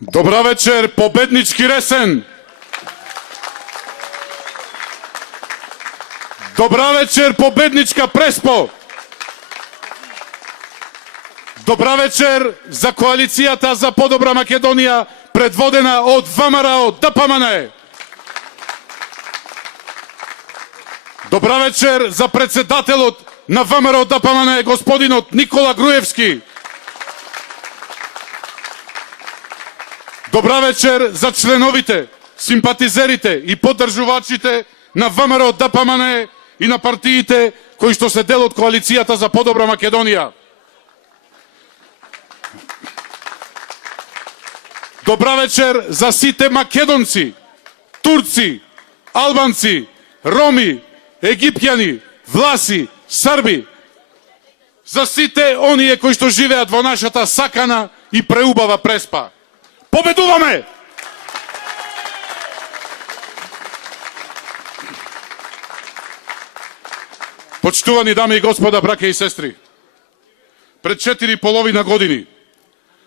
Добра вечер, победнички Ресен! Добра вечер, победничка Преспо! Добра вечер за коалицијата за подобра Македонија, предводена од ВМРО ДПМН. Добра вечер за председателот на ВМРО ДПМН, господинот Никола Груевски. Добра вечер за членовите, симпатизерите и поддржувачите на ВМРО ДПМН и на партиите кои што се дел од коалицијата за подобра Македонија. Добра вечер за сите македонци, турци, албанци, роми, египјани, власи, срби, за сите оние кои што живеат во нашата сакана и преубава Преспа. Победуваме! Почитувани дами и господа, браќа и сестри, пред 4,5 години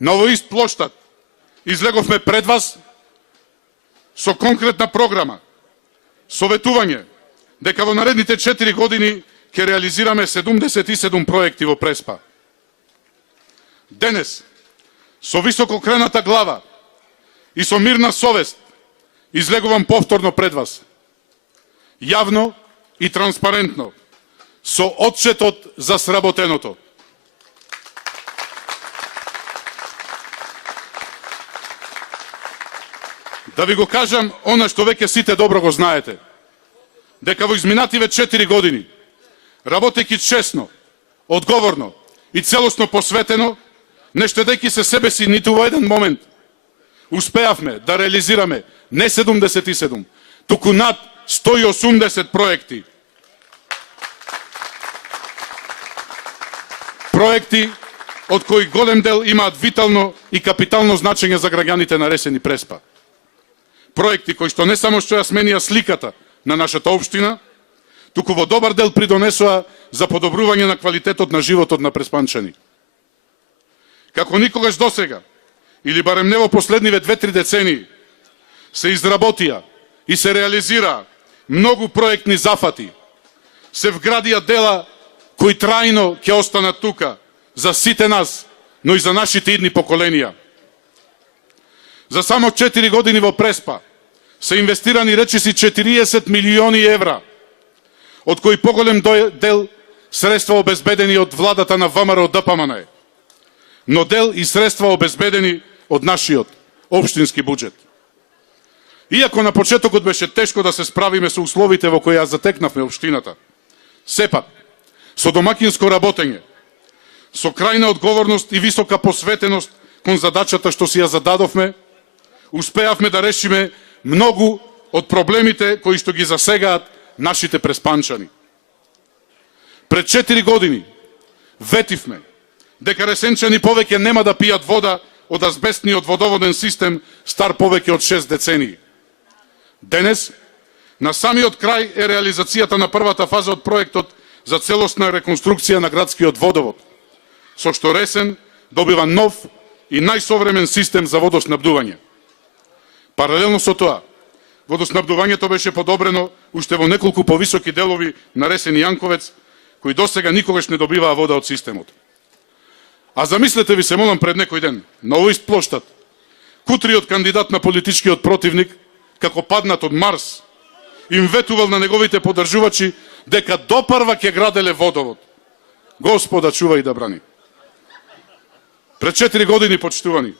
на овој ист плоштад излеговме пред вас со конкретна програма, советување дека во наредните 4 години ќе реализираме 77 проекти во Преспа. Денес, со високо крената глава и со мирна совест, излегувам повторно пред вас, јавно и транспарентно, со отчетот за сработеното. Да ви го кажам она што веќе сите добро го знаете, дека во изминативе 4 години, работејќи честно, одговорно и целосно посветено, не штедејќи се себе си ниту во еден момент, успеавме да реализираме не 77, туку над 180 проекти. Проекти од кои голем дел имаат витално и капитално значење за граѓаните на Ресен и Преспа. Проекти кои што не само што ја сменија сликата на нашата општина, туку во добар дел придонесоа за подобрување на квалитетот на животот на преспанчани. Како никогаш досега, или барем не во последниве 2-3 децении, се изработија и се реализираа многу проектни зафати, се вградија дела кои трајно ќе останат тука за сите нас, но и за нашите идни поколенија. За само 4 години во Преспа се инвестирани речиси 40 милиони евра, од кои поголем дел средства обезбедени од владата на ВМРО ДПМН, но дел и средства обезбедени од нашиот општински буџет. Иако на почетокот беше тешко да се справиме со условите во кои ја затекнавме општината, сепак, со домакинско работење, со крајна одговорност и висока посветеност кон задачата што си ја зададовме, успеавме да решиме многу од проблемите кои што ги засегаат нашите преспанчани. Пред 4 години ветивме дека ресенчани повеќе нема да пијат вода од азбестниот водоводен систем стар повеќе од 6 децении. Денес, на самиот крај е реализацијата на првата фаза од проектот за целосна реконструкција на градскиот водовод, со што Ресен добива нов и најсовремен систем за водоснабдување. Паралелно со тоа, водоснабдувањето беше подобрено уште во неколку повисоки делови на Ресен и Јанковец, кои досега никогаш не добиваа вода од системот. А замислете ви се, молам, пред некој ден, на овој ист плоштад, кутриот кандидат на политичкиот противник, како паднат од Марс, им ветувал на неговите поддржувачи дека допарва ќе граделе водовод. Господа чува и да брани. Пред 4 години, почитувани,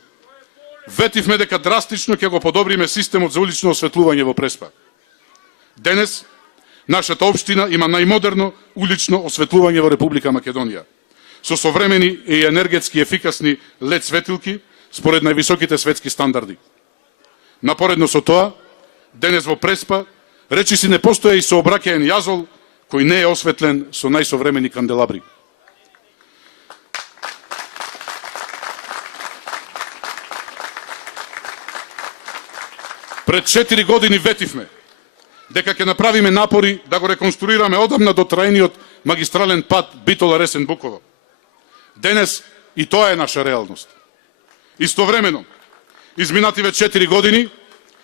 ветивме дека драстично ќе го подобриме системот за улично осветлување во Преспа. Денес, нашата општина има најмодерно улично осветлување во Република Македонија, со современи и енергетски ефикасни LED светилки според највисоките светски стандарди. Напоредно со тоа, денес во Преспа речиси не постоја и сообраќаен јазол кој не е осветлен со најсовремени канделабри. Пред 4 години ветивме дека ќе направиме напори да го реконструираме одамна дотраениот магистрален пат Битола-Ресен-Буково. Денес и тоа е наша реалност. Истовремено, изминативе 4 години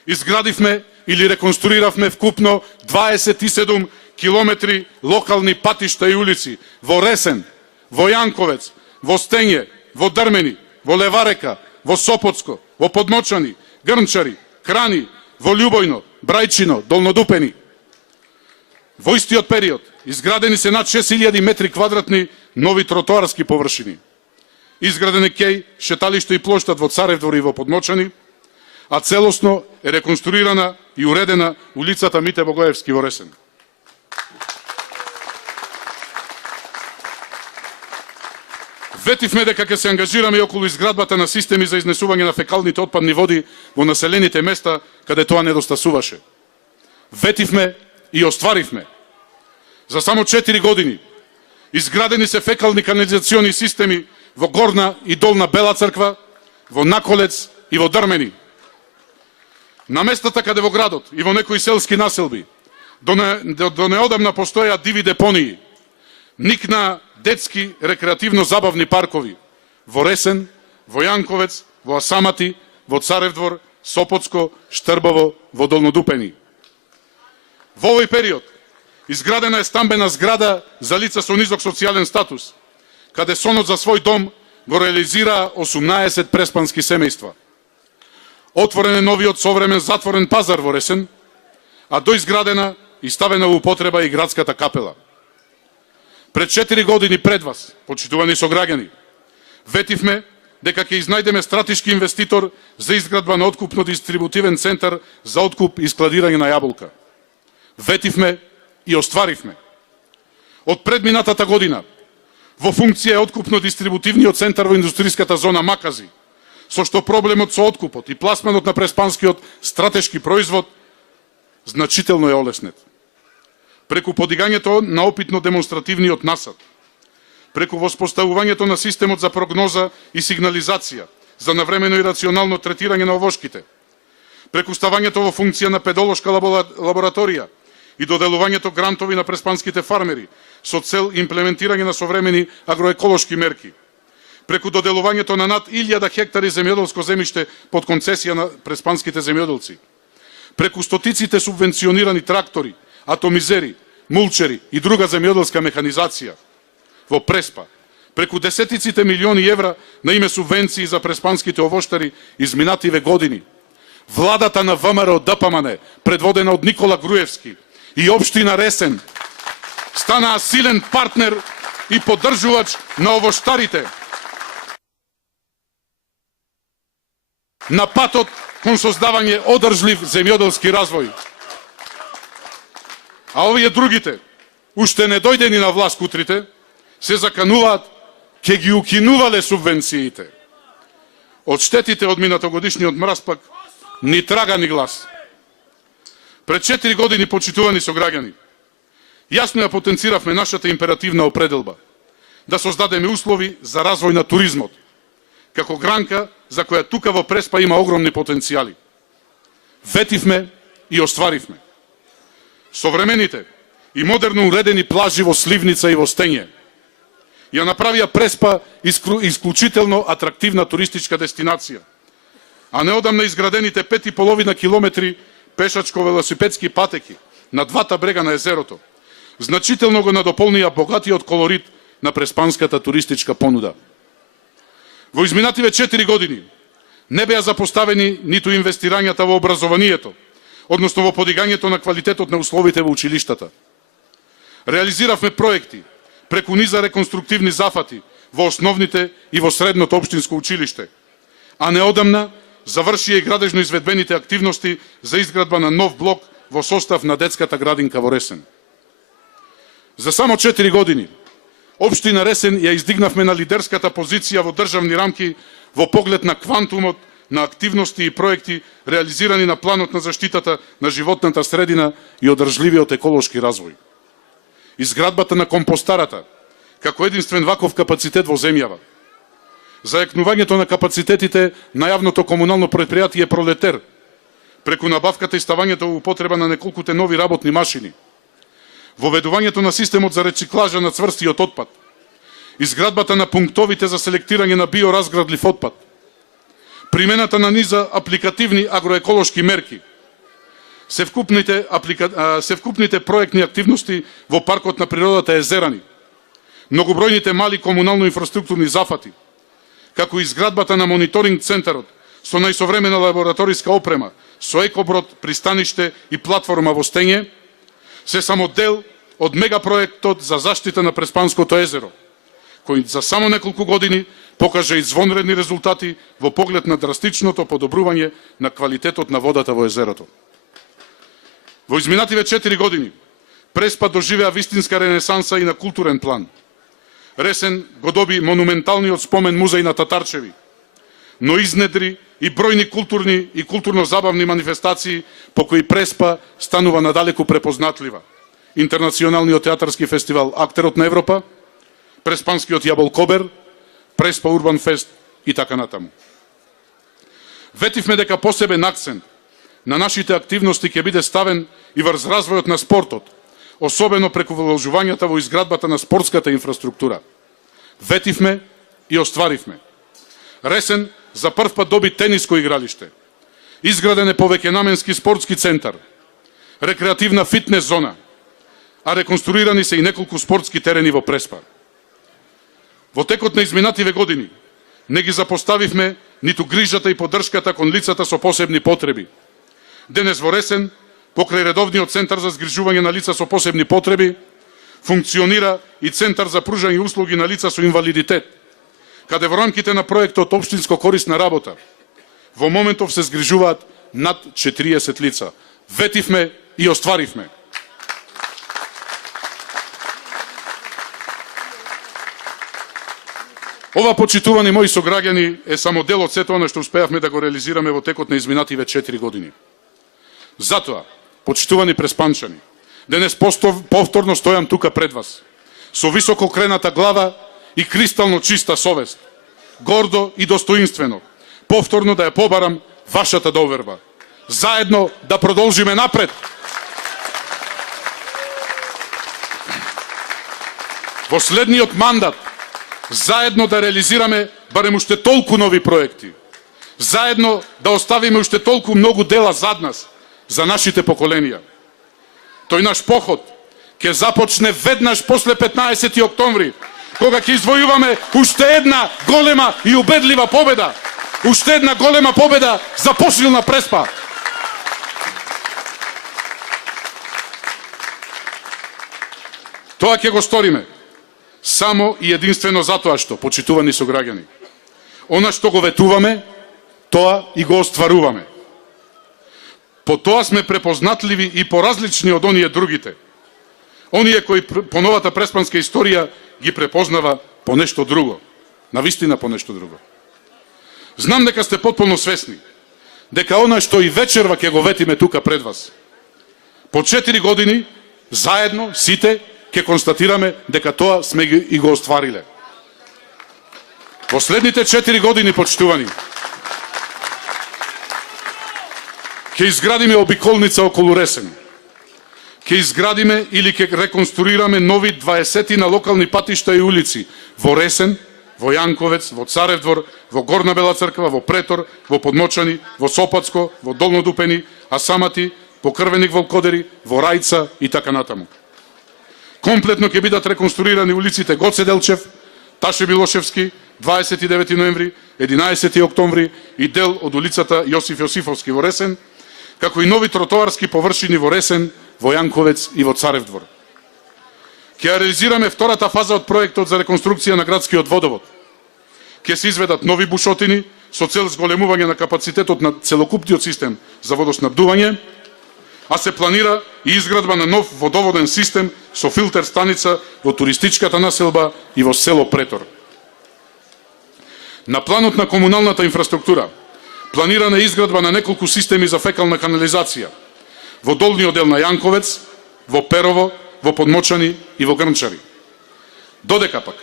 изградивме или реконструиравме вкупно 27 километри локални патишта и улици во Ресен, во Јанковец, во Стење, во Дрмени, во Леварека, во Сопотско, во Подмочани, Грмчари, Крани, во Љубојно, Брајчино, Долнодупени. Во истиот период изградени се над 6000 метри квадратни нови тротоарски површини. Изграден е кеј, шеталиште и плоштад во Царевдвор и во Подмочани, а целосно е реконструирана и уредена улицата Мите Богоевски во Ресен. Ветивме дека ќе се ангажираме и околу изградбата на системи за изнесување на фекалните отпадни води во населените места каде тоа недостасуваше. Ветивме и остваривме. За само 4 години изградени се фекални канализациони системи во Горна и Долна Бела Црква, во Наколец и во Дрмени. На местата каде во градот и во некои селски населби до неодамна постојаат диви депонии, никна детски рекреативно-забавни паркови во Ресен, во Јанковец, во Асамати, во Царевдвор, Сопотско, Штрбово, во Долнодупени. Во овој период изградена е стамбена зграда за лица со низок социјален статус, каде сонот за свој дом го реализира 18 преспански семејства. Отворен е новиот современ затворен пазар во Ресен, а доизградена и ставена во употреба и градската капела. Пред 4 години пред вас, почитувани сограѓани, ветивме дека ќе изнајдеме стратешки инвеститор за изградба на откупно-дистрибутивен центар за откуп и складирање на јаболка. Ветивме и остваривме. Од предминатата година во функција е откупно-дистрибутивниот центар во индустријската зона Макази, со што проблемот со откупот и пласманот на преспанскиот стратешки производ значително е олеснет. Преку подигањето на опитно-демонстративниот насад, преку воспоставувањето на системот за прогноза и сигнализација за навремено и рационално третирање на овошките, преку ставањето во функција на педолошка лабораторија и доделувањето грантови на преспанските фармери со цел имплементирање на современи агроеколошки мерки, преку доделувањето на над 1000 хектари земјоделско земјиште под концесија на преспанските земјоделци, преку стотиците субвенционирани трактори, атомизери, мулчери и друга земјоделска механизација во Преспа, преку десетиците милиони евра на име субвенции за преспанските овоштари изминативе години, владата на ВМРО ДПМН, предводена од Никола Груевски и општина Ресен, станаа силен партнер и поддржувач на овоштарите на патот кон создавање одржлив земјоделски развој. А овие другите, уште не дојдени на власт утрите, се закануваат ке ги укинувале субвенциите. Од штетите од минатогодишниот мраз пак ни трага ни глас. Пред 4 години, почитувани сограѓани, јасно ја потенциравме нашата императивна определба да создадеме услови за развој на туризмот, како гранка за која тука во Преспа има огромни потенцијали. Ветивме и остваривме. Современите и модерно уредени плажи во Сливница и во Стење ја направија Преспа исклучително атрактивна туристичка дестинација, а неодамна изградените 5,5 километри пешачко-велосипедски патеки на двата брега на езерото значително го надополнија богатиот колорит на преспанската туристичка понуда. Во изминативе 4 години не беа запоставени ниту инвестирањата во образованието, односно во подигањето на квалитетот на условите во училиштата. Реализиравме проекти преку низа реконструктивни зафати во основните и во средното општинско училиште, а неодамна завршија и градежно изведбените активности за изградба на нов блок во состав на детската градинка во Ресен. За само 4 години општина Ресен ја издигнавме на лидерската позиција во државни рамки во поглед на квантумот на активности и проекти реализирани на планот на заштитата на животната средина и одржливиот еколошки развој. Изградбата на компостарата како единствен ваков капацитет во земјава. Зајакнувањето на капацитетите на јавното комунално предпријатие Пролетер преку набавката и ставањето во употреба на неколкуте нови работни машини. Воведувањето на системот за рециклажа на цврстиот отпад. Изградбата на пунктовите за селектирање на биоразградлив отпад. примената на низа апликативни агроеколошки мерки, се вкупните проектни активности во паркот на природата Езерани, многобројните мали комунално-инфраструктурни зафати, како изградбата на мониторинг центарот со најсовремена лабораториска опрема, со екоброд, пристаниште и платформа во Стење, се само дел од мегапроектот за заштита на Преспанското езеро, кој за само неколку години покажа извонредни резултати во поглед на драстичното подобрување на квалитетот на водата во езерото. Во изминативе 4 години Преспа доживеа вистинска ренесанса и на културен план. Ресен го доби монументалниот спомен музеј на Татарчеви, но изнедри и бројни културни и културно-забавни манифестации по кои Преспа станува надалеку препознатлива. Интернационалниот театарски фестивал Актерот на Европа, Преспанскиот Јаболкобер, Преспа Урбан Фест и така натаму. Ветивме дека посебен акцент на нашите активности ќе биде ставен и врз развојот на спортот, особено преку вложувањата во изградбата на спортската инфраструктура. Ветивме и остваривме. Ресен за прв пат доби тениско игралиште. Изграден е повеќенаменски спортски центар, рекреативна фитнес зона, а реконструирани се и неколку спортски терени во Преспа. Во текот на изминативе години не ги запоставивме ниту грижата и поддршката кон лицата со посебни потреби. Денес во Ресен, покрај редовниот центар за згрижување на лица со посебни потреби, функционира и центар за пружање услуги на лица со инвалидитет, каде во рамките на проектот Општинско корисна работа во моментов се згрижуваат над 40 лица. Ветивме и остваривме. Ова, почитувани мои сограѓани, е само дел од сето она што успеавме да го реализираме во текот на изминативе 4 години. Затоа, почитувани преспанчани, денес повторно стојам тука пред вас, со високо крената глава и кристално чиста совест, гордо и достоинствено, повторно да ја побарам вашата доверба. Заедно да продолжиме напред. Во следниот мандат, заедно да реализираме барем уште толку нови проекти. Заедно да оставиме уште толку многу дела зад нас, за нашите поколенија. Тој наш поход ќе започне веднаш после 15 октомври, кога ќе извојуваме уште една голема и убедлива победа. Уште една голема победа за посилна Преспа. Тоа ќе го сториме само и единствено затоа што, почитувани сограѓани, она што го ветуваме, тоа и го остваруваме. По тоа сме препознатливи и поразлични од оние другите. Оние кои по новата преспанска историја ги препознава по нешто друго. Навистина по нешто друго. Знам дека сте потполно свесни дека она што и вечерва ќе го ветиме тука пред вас. По 4 години, заедно, сите, ќе констатираме дека тоа сме и го оствариле. Последните 4 години, почитувани, ќе изградиме обиколница околу Ресен. Ќе изградиме или ќе реконструираме нови 20 на локални патишта и улици во Ресен, во Јанковец, во Царев двор, во Горна Бела црква, во Претор, во Подмочани, во Сопатско, во Долно Дупени, Асамати, во Крвеник Волкодери, во Рајца и така натаму. Комплетно ќе бидат реконструирани улиците Гоце Делчев, Таше Милошевски, 29 ноември, 11 октомври и дел од улицата Јосиф Јосифовски во Ресен, како и нови тротоарски површини во Ресен, во Јанковец и во Царев двор. Ќе реализираме втората фаза од проектот за реконструкција на градскиот водовод. Ќе се изведат нови бушотини со цел зголемување на капацитетот на целокупниот систем за водоснабдување, а се планира и изградба на нов водоводен систем со филтер станица во туристичката населба и во село Претор. На планот на комуналната инфраструктура планирана е изградба на неколку системи за фекална канализација во долниот дел на Јанковец, во Перово, во Подмочани и во Грнчари. Додека пак,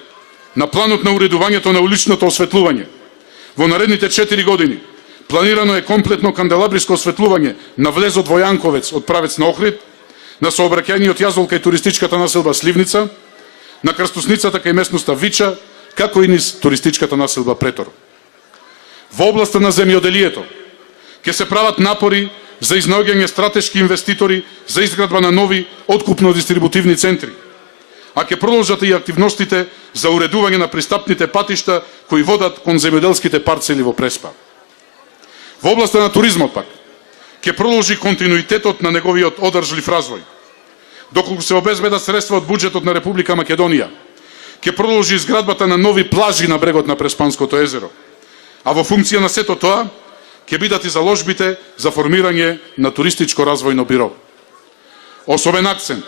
на планот на уредувањето на уличното осветлување, во наредните 4 години планирано е комплетно канделабриско осветлување на влезот во Јанковец од правец на Охрид, на сообраќајниот јазвол кај туристичката населба Сливница, на крстосницата кај местноста Вича, како и низ туристичката населба Претор. Во областа на земјоделието ќе се прават напори за изнаоѓање стратешки инвеститори за изградба на нови откупно-дистрибутивни центри, а ќе продолжат и активностите за уредување на пристапните патишта кои водат кон земјоделските парцели во Преспа. Во областа на туризмот пак ќе продолжи континуитетот на неговиот одржлив развој. Доколку се обезбедат средства од буџетот на Република Македонија, ќе продолжи изградбата на нови плажи на брегот на Преспанското езеро, а во функција на сето тоа ќе бидат и заложбите за формирање на туристичко развојно биро. Особен акцент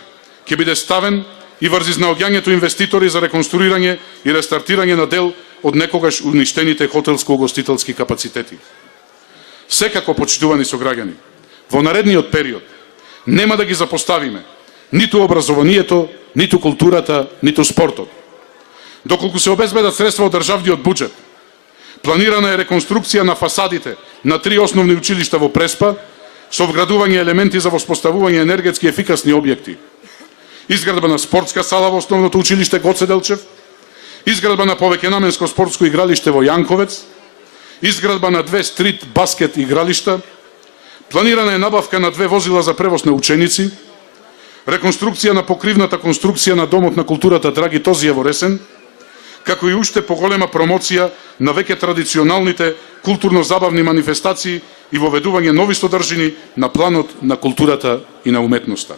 ќе биде ставен и врз изнаоѓањето инвеститори за реконструирање и рестартирање на дел од некогаш уништените хотелско-угостителски капацитети. Секако, почитувани сограѓани, во наредниот период нема да ги запоставиме ниту образованието, ниту културата, ниту спортот. Доколку се обезбедат средства од државниот буџет, планирана е реконструкција на фасадите на 3 основни училишта во Преспа со вградување елементи за воспоставување енергетски ефикасни објекти. Изградба на спортска сала во основното училиште Гоце Делчев, изградба на повеќенаменско спортско игралиште во Јанковец, изградба на 2 стрит баскет игралишта, планирана е набавка на 2 возила за превоз на ученици, реконструкција на покривната конструкција на Домот на културата Драги Тозија во Ресен, како и уште поголема промоција на веќе традиционалните културно-забавни манифестации и воведување нови содржини на планот на културата и на уметноста.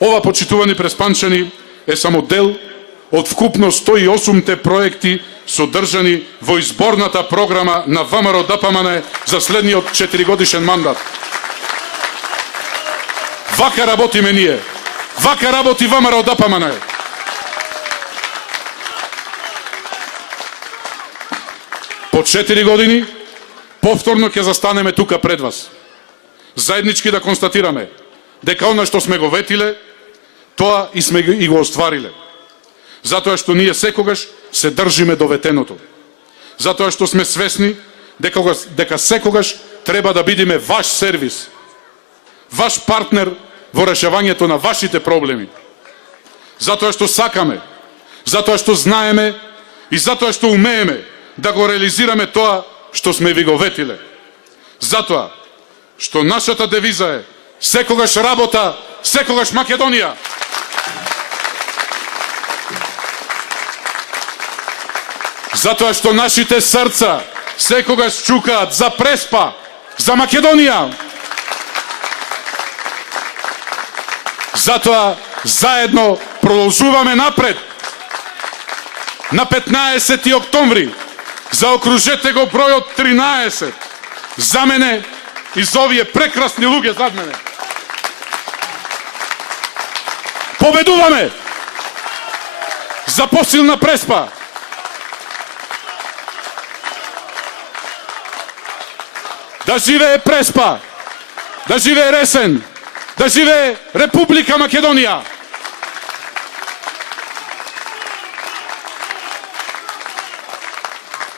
Ова, почитувани преспанчани, е само дел од вкупно 108 проекти содржани во изборната програма на ВМРО ДПМН за следниот 4-годишен мандат. Вака работиме ние. Вака работи ВМРО ДПМН. По 4 години повторно ќе застанеме тука пред вас. Заеднички да констатираме дека она што сме го ветиле, тоа и сме и го оствариле. Затоа што ние секогаш се држиме до ветеното. Затоа што сме свесни дека секогаш треба да бидеме ваш сервис, ваш партнер во решавањето на вашите проблеми. Затоа што сакаме, затоа што знаеме и затоа што умееме да го реализираме тоа што сме ви го ветиле. Затоа што нашата девиза е секогаш работа, секогаш Македонија. Затоа што нашите срца секогаш чукаат за Преспа, за Македонија. Затоа заедно продолжуваме напред. На 15 октомври заокружете го бројот 13. За мене и за овие прекрасни луѓе зад мене. Победуваме! За посилна Преспа! Да живее Преспа! Да живее Ресен! Да живее Република Македонија!